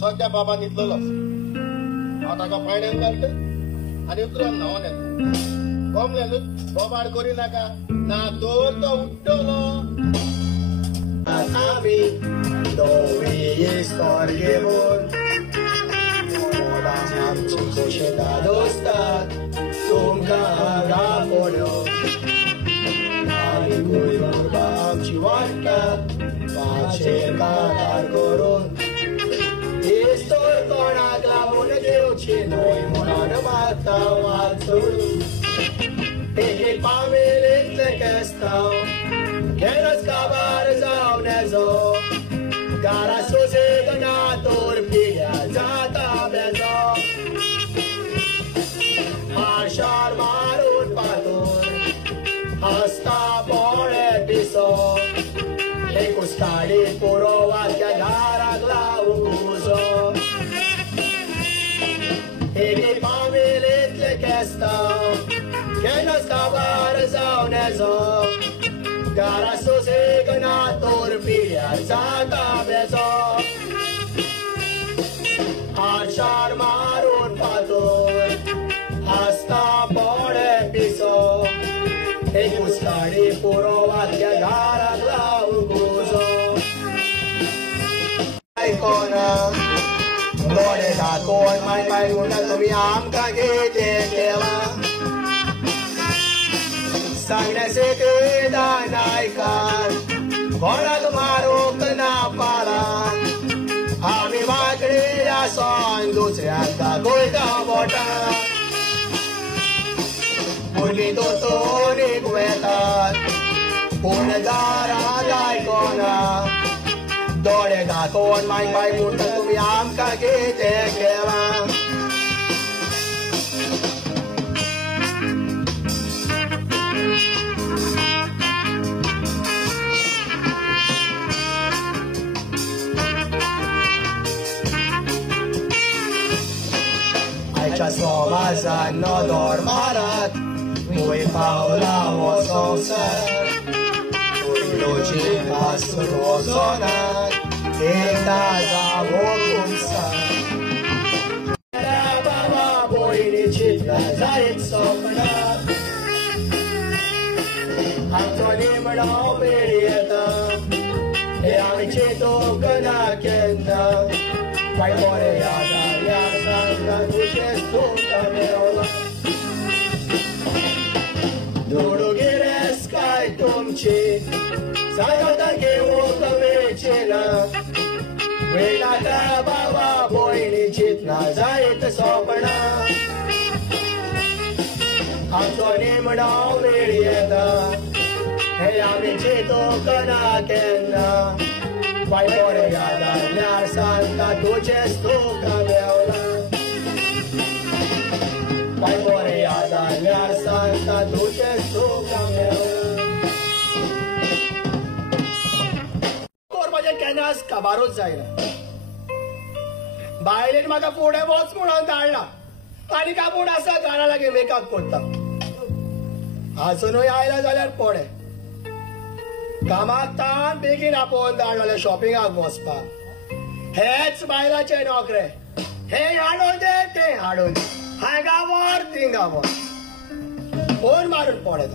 सध्या बाबा न्हिदलोच हांव ताका फायण्यान घालता आनी उतरून न्हांवन येता गमलेलूच बोबाड करी नाका ना तर तो उठ्ठलो आमची खोशेदाद असतात तुमकां रापड्यो आमी गोंयकार आमची वाडटात पांचशे कागार करून इस्तोर कोणाक लागून देवची न्हय म्हणून मागता वाद सोडून एक पामेल इतले केस्तांव केरच काबार जावन येजो गारा सोसेग ना तोर पिड्या जाता बेजो मार्शार मारून पातूर हस्ता पोळे पिसो एक उस्ताडी पुरो वाक्या घाराक लावून एक पामेल इतले estão, quem não estava razão nezo, cara sossega na torpilha, santa beso, achar marun pator, hasta pode piso, e buscare puro vatia gara glau guzo, icona. Dole da con mai mai una tomiam kagete kela sangne se te da naikan kona tumaro kana pala ami vakre ya son dusra ka koi ka bota puli to ni kueta puna dara dai kona Dole da con mai mai muta tumiam kagete kela Ai chascomas no dormarat Muy paula osonser Luci pasto zonat Eta zavodumsa Baba boini chitla zayit sopnat Antonim rao perieta E amiceto kana kenda Pai more yada ya sanga duce stuta meola Duro gires kai tumci Sagata ke wota mechela Vela ka baba boini chitna zait sopna Antonim rao perieta E amiceto kana kenda Pai more yada ya sanga duce stuta meola Pai more yada ya sanga duce stuta meola कॅनस काबारोच जायना बायलेन म्हाका फुडें वच म्हणून धाडला आनी कापूण आसा घरा लागीं मेकअप करता आजुनूय आयला जाल्यार पडे कामाक ताण बेगीन आपोवन धाडलें शॉपिंगाक वचपाक हेच बायलाचे नोकरे हे हाडून दे ते हाडून हांगा व्हर थिंगा व्हर फोन मारून पडे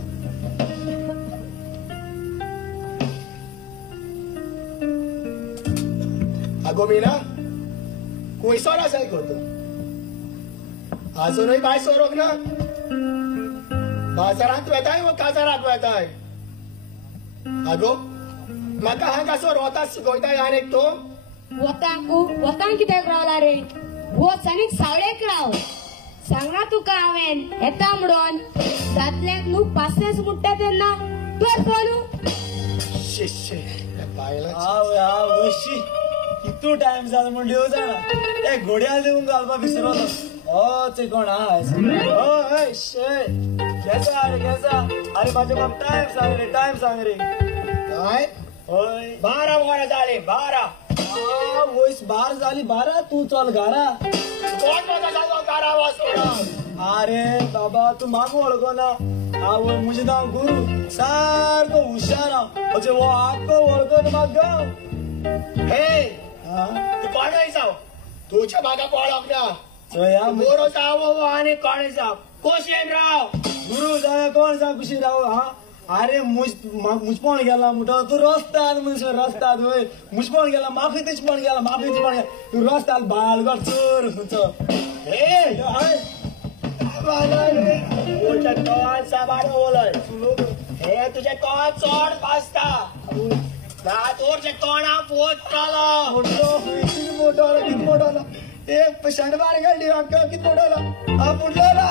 Ago mina, kuisora sai koto. Azo noi bai sorok na. Bazarat betai wo kazarat betai. Ago, maka hanga sor wata sigoita yanek to. वतान कित्याक रावला रे वच आनी सावळेक राव सांगना तुका हांवेन येता म्हणून जातल्याक न्हू पासेस मुट्टा तेन्ना तर सोलू शिशे बायला आवशी कितू टाइम जाला म्हण देव जाणा ते घोड्याल देऊन घालपा विसरलो ते कोण हय शे केसा रे केसा अरे माझे बाप टाइम सांग रे काय होय 12 वरां जाली 12 वयस 12 जाली 12 तू चल घरा कोण माझा जागो घरा वच अरे बाबा तू म्हाका वळखो ना हांव म्हजें नांव गुरू सारको हुशार हांव वो आख्खो वळखो म्हाका हे तू कोण जाव तुझ्या भागा पळोवंक ना चोया गुरू जावो आनी कोण जाव कोशेन राव गुरू जाय कोण जा खुशी राव हा अरे मुजपण गेला म्हणटा तू रस्त्यात म्हणजे रस्त्यात वय मुजपण गेला माफी तेचपण गेला तू रस्त्यात बाळगड चोर तुझं हे तुझ्या तोंड साबार ओलय हे तुझे तोंड चोड पासता ना तुझे तोंडा पोचतालो मोठो किती मोठो एक पेशंट बार गाडी अंक किती मोठो हा पुढला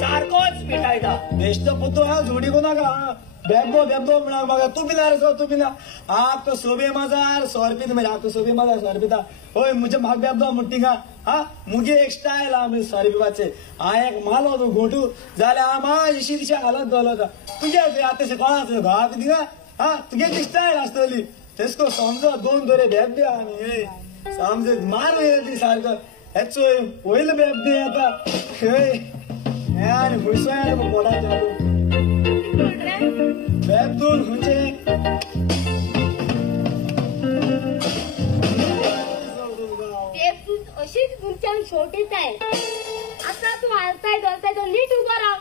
सारखोच पिटायता बेस्ट पुतो हा जोडी को नाका बेब्बो म्हणा बघा तू बिना आपको सोबे मजार 100 रुपये मेरे आपको सोबे मजार 100 रुपये होय मुझे माग बेब्बो मुट्टिंगा हा मुगे एक स्टाइल आम्ही 100 रुपये वाचे हा एक मालो तो घोटू जाले आमा इशिरशा हालत दलता तुझे आता से कोणाचं घाक दिगा हा तुझे स्टाइल असतली तेसको समजा दोन दोरे बेब्बे आम्ही समजे मार येती सारखं हेचोय पयलं बेबदे आता खंय यार हुसोय मोडा चालू बेबदून म्हणजे अशीच तुमच्यान छोटीच आहे आता तू हालताय धरताय तो नीट उभा राहा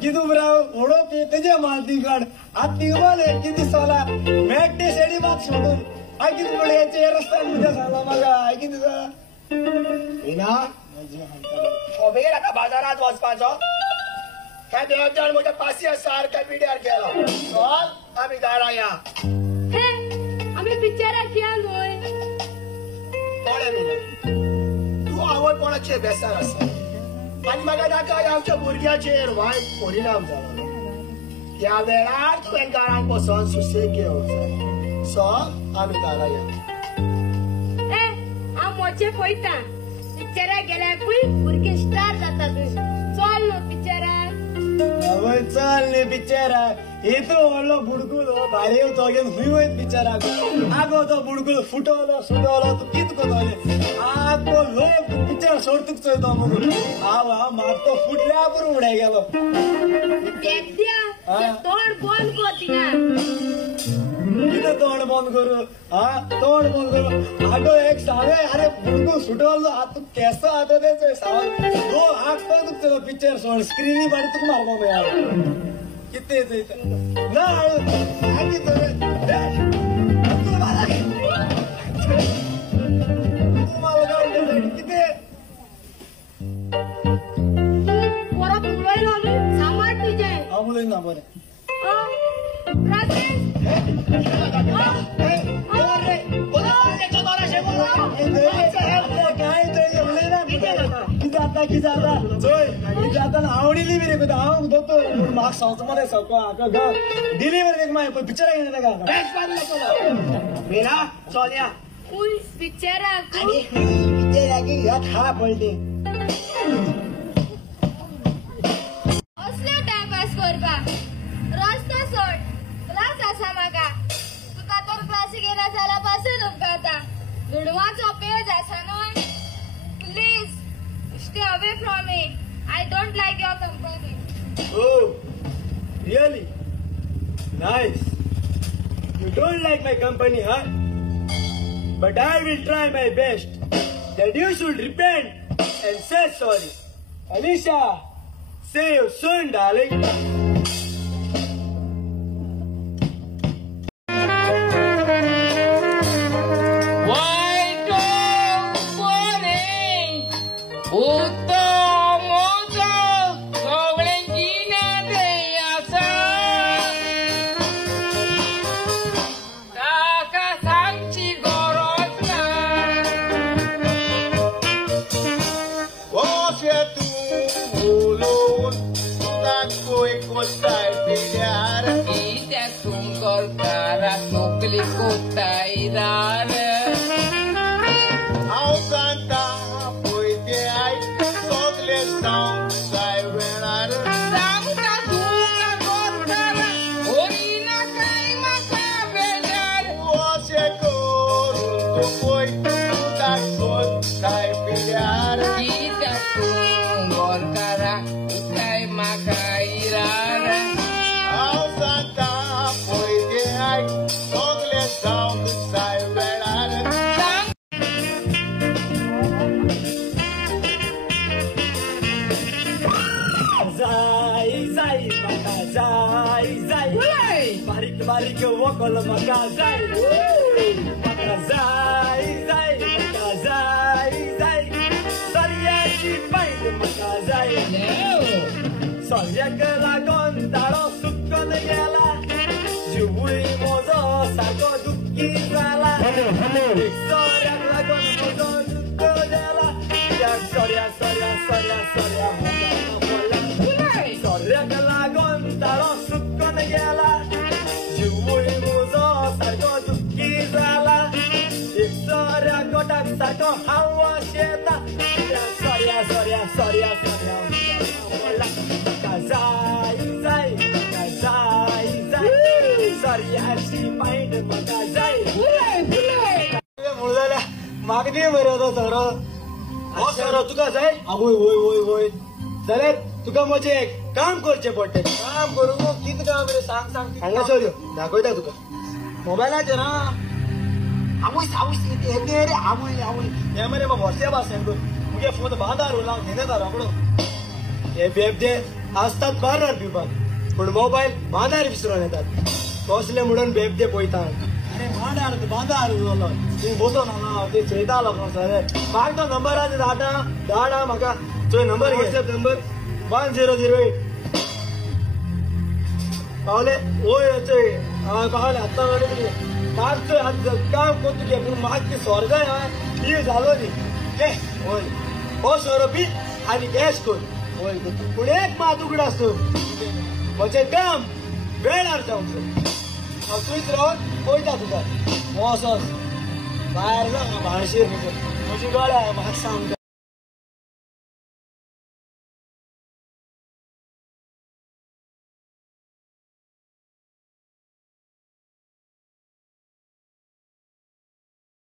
किती राव ओढो पे तेजे मालती काढ आती उभाले किती साला मॅटे शेडी मात सोडून किती पडे याचे रस्ता मुद्दा झाला मला किती झाला विना शॉपिंग आता बाजारात वचपाचो ह्या देवचार म्हज्या पासी सारख्या पिड्यार गेलो चल आम्ही गाडा या हे आम्ही पिक्चराक या न्हय कोणे मिला तू आवड कोणाचे बेसार आसा आणि म्हाका नाका आमच्या भुरग्याचेर वायट परिणाम जालो ह्या वेळार तुवें घरांत बसोन सुसेग घेवंक जाय सो आमी घरा या ए हांव मोचे पळयता पिक्चराक गेल्याकूय भुरगे स्टार जातात चल न्हू पिक्चराक आवय चल न्ही पिक्चराक येतो व्हडलो बुडकुलो भारी तो घेवन खंय वयत पिक्चराक आगो तो बुडकुलो फुटवलो सुटवलो तूं कित कोतोले आगो लोक पिक्चर सोडतूक चोयतो म्हणून हांव म्हाका तो फुटल्या पुरो उडे गेलो देखद्या तोंड बंद कर तिंगा कितें तोंड बंद करू तोंड बंद करू आगो एक सांगे अरे बुडकू सुटवलो आतां केस आतां तेच सांग तो आगो तुका पिक्चर सोड स्क्रीनी बारी तुका मारपा मेळ्ळा कितें चयता ना आगी तर कितें परत उडयलो न्ही सांबाळ तुजें हांव उलयना बरें राजेश आवडीली बी रे हांव दोतो म्हाका सांगचो मरे सको डिलिव्हरी माय पिक्चर घेयना ताका विना चल या फुल पिक्चराक आनी पिक्चराक ह्यात हा पळटी असलो टाइमपास करपाक रस्तो सोड क्लास आसा म्हाका तुका तर क्लासीक येना जाल्यार पासून उपकारता दुडवाचो पेज आसा न्हय please stay away from it I don't like your company Oh, really? Nice. You don't like my company, huh? But I will try my best that you should repent and say sorry. Alicia, see you soon, darling. Barik wokol makazai makazai zai makazai zai saria ci paid makazai saria lagon daro sukkon gela jubui mozo sago dukki zala saria lagon mozo dukko gela ya saria saria lagon daro sukkon gela Sako hawa sheta Soria Makazai zai Soria ci paid makazai मुळाला म्हाका दी मरे तो सरो हो सरो तुका जाय आवय वय वय वय जाल्यार तुका म्हजें एक काम करचें पडटलें काम करूंक कितें काम रे सांग सांग हांगासर यो दाखयता तुका मोबायलाचेर आवय आवय येते रे आवय आवय हे मरे व्हॉट्सॅप आसा मुगे फोन बांदार उरला घेता रोकडो हे बेबदे आसतात बारार पिवपाक पूण मोबायल बांदार विसरून येतात तसले म्हणून बेबदे पळयता अरे बांदार बांदार उरलो तूं बसोन हांगा ते चयतालो सर म्हाका तो नंबर आसा धाडा म्हाका तुवें नंबर व्हॉट्सॅप नंबर 1008 पावले ओय चोय पावले आत्ता वेळे म्हाका काम करता गे पूण म्हाका ती सोर जाय ती जालो न्ही घे ओय हो सोरो पी आनी कॅश कर ओय पूण एक मात उगड आसतो म्हजें काम वेळार जावंक जाय हांव थंयच रावन पळयता तुका वोस भायर ना भाणशीर म्हजी गळ्या म्हाका सांग